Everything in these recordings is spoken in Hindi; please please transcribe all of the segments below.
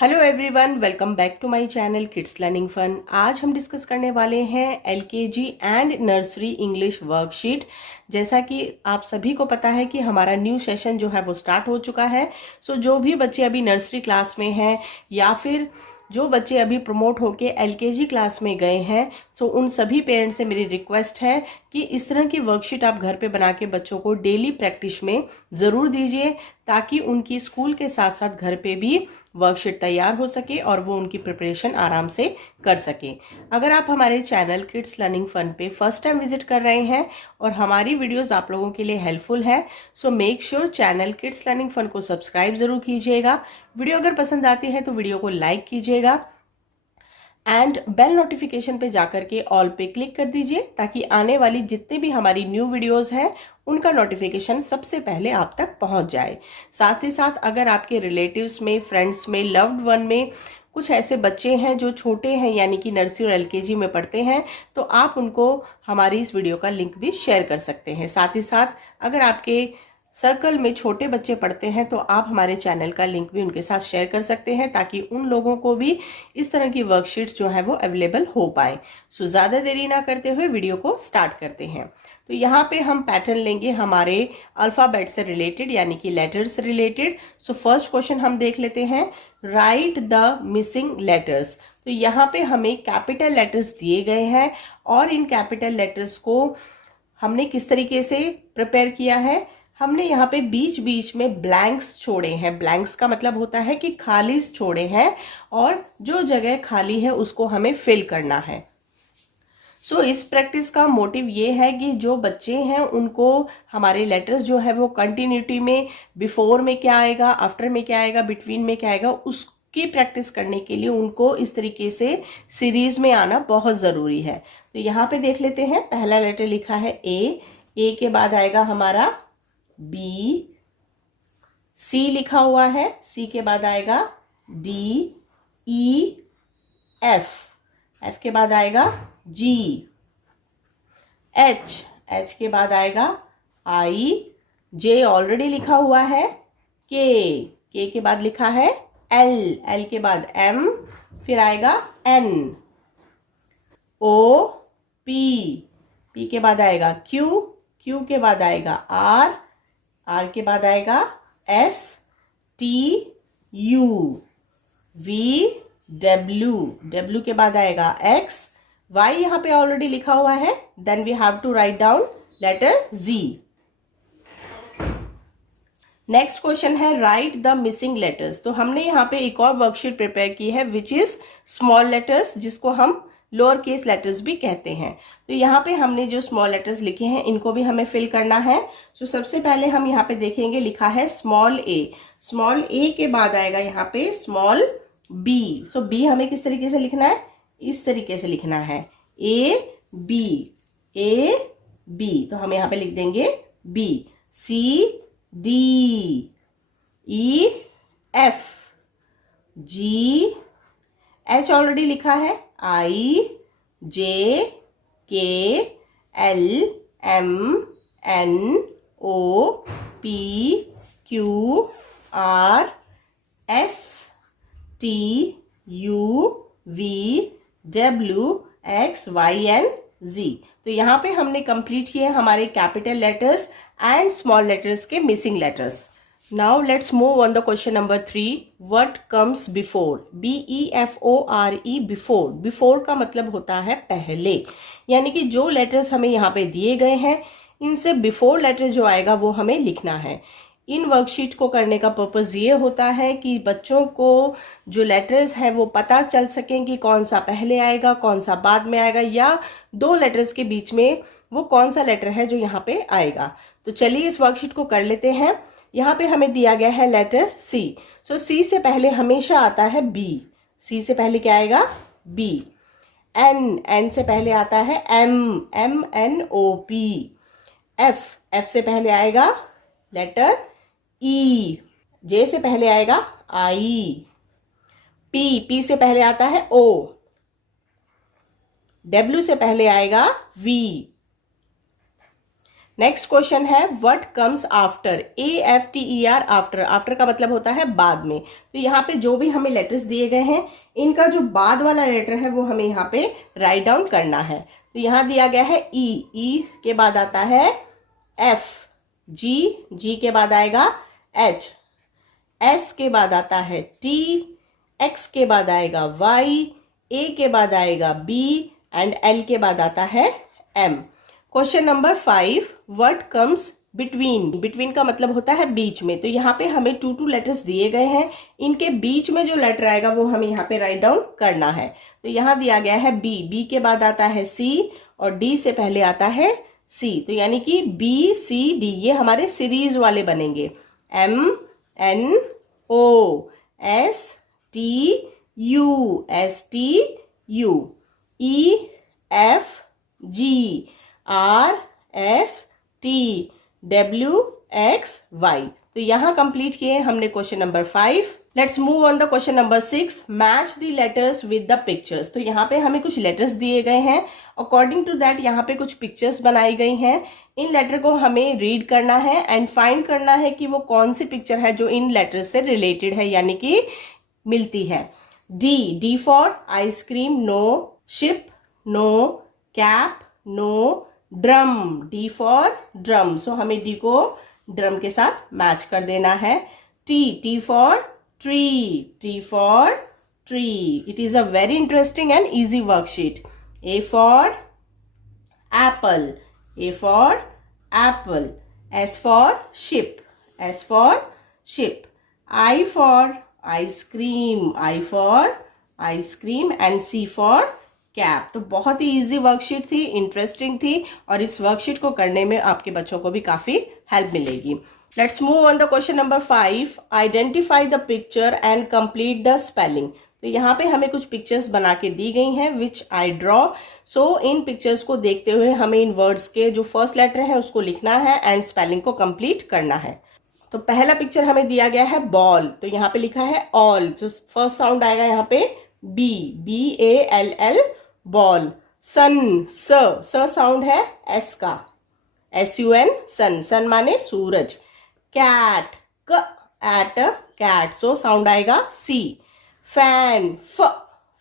Hello everyone, welcome back to my channel kids learning fun. आज हम डिस्कस करने वाले हैं LKG and nursery English worksheet. जैसा कि आप सभी को पता है कि हमारा न्यू सेशन जो है वो स्टार्ट हो चुका है। सो जो भी बच्चे अभी नर्सरी क्लास में हैं या फिर जो बच्चे अभी प्रमोट होके एलकेजी क्लास में गए हैं, सो उन सभी पेरेंट्स से मेरी रिक्वेस्ट है कि इस तरह की वर्कशीट आप घर पे बना के बच्चों को डेली प्रैक्टिस में ज़रूर दीजिए, ताकि उनकी स्कूल के साथ साथ घर पे भी वर्कशीट तैयार हो सके और वो उनकी प्रिपरेशन आराम से कर सके। अगर आप हमारे चैनल किड्स लर्निंग फन पे फर्स्ट टाइम विजिट कर रहे हैं और हमारी वीडियोस आप लोगों के लिए हेल्पफुल है, so make sure channel kids learning fun को सब्सक्राइब जरूर कीजिएगा। वीडियो अगर पसंद आती है तो वीडियो को लाइक कीजिएगा एंड बेल नोटिफिकेशन पे जाकर के ऑल पे क्लिक कर दीजिए, ताकि आने वाली जितनी भी हमारी न्यू वीडियोस हैं उनका नोटिफिकेशन सबसे पहले आप तक पहुंच जाए। साथ ही साथ अगर आपके रिलेटिव्स में, फ्रेंड्स में, लव्ड वन में कुछ ऐसे बच्चे हैं जो छोटे हैं, यानी कि नर्सरी और एलकेजी में पढ़ते हैं, तो आप उनको हमारी इस वीडियो का लिंक भी शेयर कर सकते हैं। साथ ही साथ अगर आपके सर्कल में छोटे बच्चे पढ़ते हैं तो आप हमारे चैनल का लिंक भी उनके साथ शेयर कर सकते हैं, ताकि उन लोगों को भी इस तरह की वर्कशीट्स जो है वो अवेलेबल हो पाए। सो ज़्यादा देरी ना करते हुए वीडियो को स्टार्ट करते हैं। तो यहाँ पे हम पैटर्न लेंगे हमारे अल्फ़ाबेट से रिलेटेड, यानी कि लेटर्स से रिलेटेड। सो फर्स्ट क्वेश्चन हम देख लेते हैं, राइट द मिसिंग लेटर्स। तो यहाँ पे हमें कैपिटल लेटर्स दिए गए हैं और इन कैपिटल लेटर्स को हमने किस तरीके से प्रिपेयर किया है। हमने यहाँ पे बीच बीच में ब्लैंक्स छोड़े हैं। ब्लैंक्स का मतलब होता है कि खाली छोड़े हैं, और जो जगह खाली है उसको हमें फिल करना है। सो इस प्रैक्टिस का मोटिव ये है कि जो बच्चे हैं उनको हमारे लेटर्स जो है वो कंटिन्यूटी में, बिफोर में क्या आएगा, आफ्टर में क्या आएगा, बिटवीन में क्या आएगा, उसकी प्रैक्टिस करने के लिए उनको इस तरीके से सीरीज में आना बहुत ज़रूरी है। तो यहाँ पे देख लेते हैं, पहला लेटर लिखा है ए के बाद आएगा हमारा बी, सी लिखा हुआ है, सी के बाद आएगा डी, ई, एफ, एफ के बाद आएगा जी, एच, एच के बाद आएगा आई, जे ऑलरेडी लिखा हुआ है, के के बाद लिखा है एल, एल के बाद एम, फिर आएगा एन, ओ, पी के बाद आएगा क्यू, क्यू के बाद आएगा आर, आर के बाद आएगा S, T, U, V, W के बाद आएगा एक्स, वाई यहाँ पे ऑलरेडी लिखा हुआ है, then we have to write down letter G. Next question है, राइट द मिसिंग लेटर्स। तो हमने यहाँ पे एक और वर्कशीट प्रिपेयर की है विच इज स्मॉल लेटर्स, जिसको हम लोअर केस लेटर्स भी कहते हैं। तो यहाँ पे हमने जो स्मॉल लेटर्स लिखे हैं इनको भी हमें फिल करना है। तो सबसे पहले हम यहाँ पे देखेंगे, लिखा है स्मॉल ए। स्मॉल ए के बाद आएगा यहाँ पे स्मॉल बी। सो बी हमें किस तरीके से लिखना है, इस तरीके से लिखना है, ए बी। तो हम यहाँ पे लिख देंगे B, C D, E F, G, H already लिखा है, I, J, K, L, M, N, O, P, Q, R, S, T, U, V, W, X, Y and Z. तो यहाँ पे हमने कंप्लीट किए हमारे capital letters and small letters के missing letters. Now let's move on the question number 3, what comes before. BEFORE, before. Before का मतलब होता है पहले, यानी कि जो लेटर्स हमें यहाँ पे दिए गए हैं इनसे बिफोर लेटर जो आएगा वो हमें लिखना है। इन वर्कशीट को करने का पर्पस ये होता है कि बच्चों को जो लेटर्स हैं वो पता चल सकें कि कौन सा पहले आएगा, कौन सा बाद में आएगा, या दो लेटर्स के बीच में वो कौन सा लेटर है जो यहाँ पे आएगा। तो चलिए इस वर्कशीट को कर लेते हैं। यहाँ पे हमें दिया गया है लेटर सी। सो सी से पहले हमेशा आता है बी। सी से पहले क्या आएगा, बी। एन से पहले आता है MNOP। एफ से पहले आएगा लेटर ई। जे से पहले आएगा आई। पी से पहले आता है ओ। डब्ल्यू से पहले आएगा वी। नेक्स्ट क्वेश्चन है what comes after, AFTER, after, after का मतलब होता है बाद में। तो यहाँ पे जो भी हमें लेटर्स दिए गए हैं इनका जो बाद वाला लेटर है वो हमें यहाँ पे राइट डाउन करना है। तो यहाँ दिया गया है ई के बाद आता है F, जी के बाद आएगा H, S के बाद आता है T, X के बाद आएगा Y, A के बाद आएगा B एंड L के बाद आता है M। Question number 5, what comes between, between का मतलब होता है बीच में। तो यहाँ पे हमें 2 लेटर्स दिए गए हैं, इनके बीच में जो लेटर आएगा वो हमें यहाँ पे राइट डाउन करना है। तो यहाँ दिया गया है बी के बाद आता है C और D से पहले आता है C। तो यानी कि BCD ये हमारे सीरीज वाले बनेंगे। MNOSTU EFGRSTWXY। तो यहाँ कंप्लीट किए हमने question number 5। Let's move on the question number 6, match the letters with the pictures. तो यहाँ पे हमें कुछ लेटर्स दिए गए हैं, अकॉर्डिंग टू दैट यहाँ पे कुछ पिक्चर्स बनाई गई हैं। इन लेटर को हमें रीड करना है एंड फाइंड करना है कि वो कौन सी पिक्चर है जो इन लेटर्स से रिलेटेड है यानी कि मिलती है। D for ice cream, no, ship, no, cap, no, drum, D for drum. So हमें डी को ड्रम के साथ मैच कर देना है। T for tree for tree. It is a very interesting and easy worksheet. A for apple, A for apple. S for ship, S for ship. I for ice cream, I for ice cream and C for cap। तो बहुत ही इजी वर्कशीट थी, इंटरेस्टिंग थी और इस वर्कशीट को करने में आपके बच्चों को भी काफी हेल्प मिलेगी। Let's move on the question number 5, identify the picture and complete the spelling. तो यहाँ पे हमें कुछ पिक्चर्स बना के दी गई हैं विच I draw. So in pictures को देखते हुए हमें इन वर्ड्स के जो फर्स्ट लेटर है उसको लिखना है एंड स्पेलिंग को कंप्लीट करना है। तो पहला पिक्चर हमें दिया गया है बॉल। तो यहाँ पे लिखा है ऑल, जो फर्स्ट साउंड आएगा यहाँ पे BALL, बॉल। सन, स साउंड है S का, SUN, सन, सन माने सूरज। Cat, k at cat, so sound आएगा C। फैन,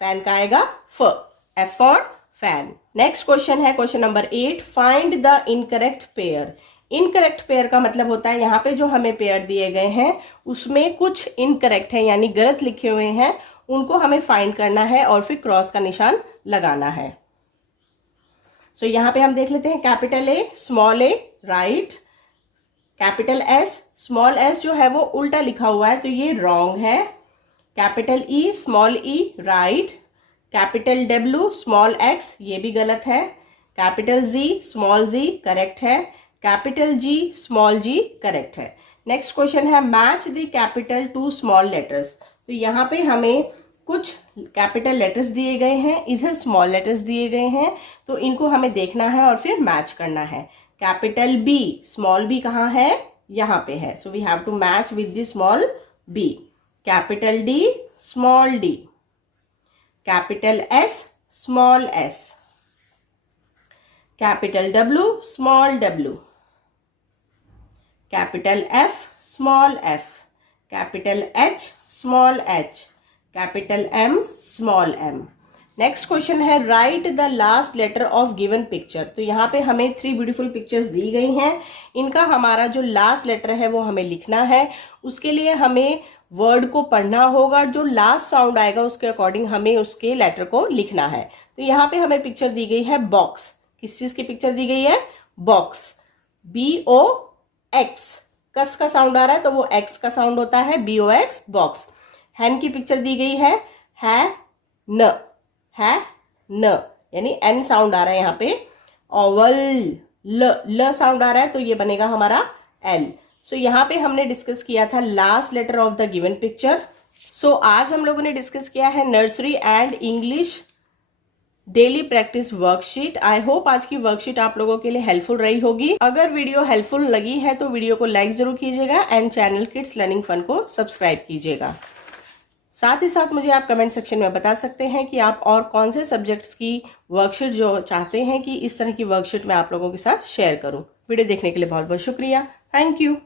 फैन का आएगा F for fan. Next question है question number 8, find the incorrect pair. Incorrect pair का मतलब होता है यहाँ पे जो हमें पेयर दिए गए हैं उसमें कुछ इनकरेक्ट है यानी गलत लिखे हुए हैं, उनको हमें फाइंड करना है और फिर क्रॉस का निशान लगाना है। सो यहाँ पे हम देख लेते हैं capital A small a right, capital S small s जो है वो उल्टा लिखा हुआ है तो ये रॉन्ग है। Capital E small e right, capital W small x ये भी गलत है, capital Z small z correct है, capital G small g correct है। नेक्स्ट क्वेश्चन है match the capital to small letters. तो यहाँ पे हमें कुछ कैपिटल लेटर्स दिए गए हैं, इधर स्मॉल लेटर्स दिए गए हैं, तो इनको हमें देखना है और फिर मैच करना है। कैपिटल B स्मॉल b कहाँ है, यहाँ पे है, so we have to match with the small b। Capital D small d, capital S small s, capital W small w, capital F small f, capital H small h, capital M small m। Next question है write the last letter of given picture. तो यहाँ पे हमें 3 ब्यूटीफुल पिक्चर्स दी गई हैं, इनका हमारा जो लास्ट लेटर है वो हमें लिखना है। उसके लिए हमें वर्ड को पढ़ना होगा, जो लास्ट साउंड आएगा उसके अकॉर्डिंग हमें उसके लेटर को लिखना है। तो यहाँ पे हमें पिक्चर दी गई है बॉक्स। किस चीज की पिक्चर दी गई है, बॉक्स, BOX, कस का साउंड आ रहा है तो वो X का साउंड होता है, BOX बॉक्स। हैन की पिक्चर दी गई है न, है न यानी N साउंड आ रहा है यहाँ पे। ओवल, ल साउंड आ रहा है तो ये बनेगा हमारा L। सो यहाँ पे हमने डिस्कस किया था last letter of the given picture. सो आज हम लोगों ने डिस्कस किया है nursery and English daily practice worksheet. I hope आज की वर्कशीट आप लोगों के लिए हेल्पफुल रही होगी। अगर वीडियो हेल्पफुल लगी है तो वीडियो को लाइक जरूर कीजिएगा and channel kids learning fun को सब्सक्राइब कीजिएगा। साथ ही साथ मुझे आप कमेंट सेक्शन में बता सकते हैं कि आप और कौन से सब्जेक्ट्स की वर्कशीट जो चाहते हैं कि इस तरह की वर्कशीट मैं आप लोगों के साथ शेयर करूं। वीडियो देखने के लिए बहुत बहुत शुक्रिया। Thank you.